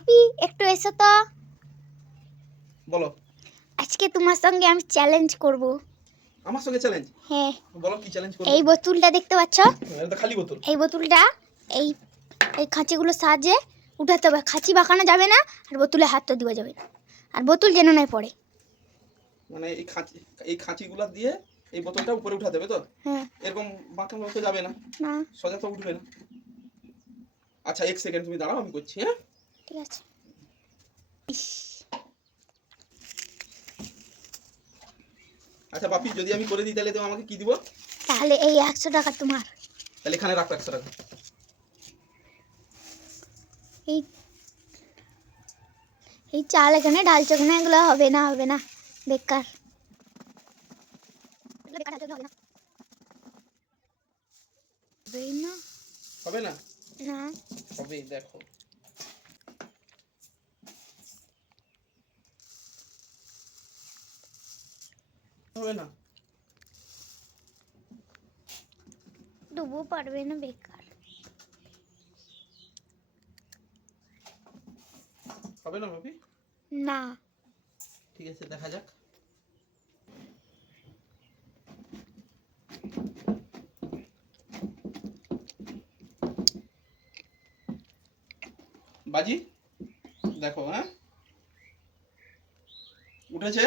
বাপি একটু এসো তো। বলো। আজকে তোমার সঙ্গে আমি চ্যালেঞ্জ করব। আমার সঙ্গে চ্যালেঞ্জ? হ্যাঁ। বলো কি চ্যালেঞ্জ করব? এই বোতলটা দেখতে পাচ্ছ? এটা খালি বোতল। এই বোতলটা এই এই খাঁচিগুলোর সাহায্যে উঠাতে হবে। খাঁচি বাঁকানো যাবে না, আর বোতলে হাতটা দেওয়া যাবে না, আর বোতল যেন নয় পড়ে। মানে এই খাঁচিগুলো দিয়ে এই বোতলটা উপরে উঠাতে হবে তো? হ্যাঁ। এরকম বাঁকানো তো যাবে না, না সোজা তো উঠবে না। আচ্ছা 1 সেকেন্ড তুমি দাঁড়াও, আমি করছি। হ্যাঁ ঠিক আছে। আচ্ছা বাপি, যদি আমি করে দিই তাহলে তুমি আমাকে কি দিব? তাহলে এই 100 টাকা তোমার। তাহলে এখানে রাখো 100 টাকা। এই এই চাল এখানে ঢালছো না, এগুলো হবে না, হবে না, বেকার। হবে না? না হবে, দেখো। হবে না? ডুবো পারবে না, বেকার। হবে না বাপি? না। ঠিক আছে, দেখা যাক। বাজি দেখো। হ্যাঁ উঠেছে।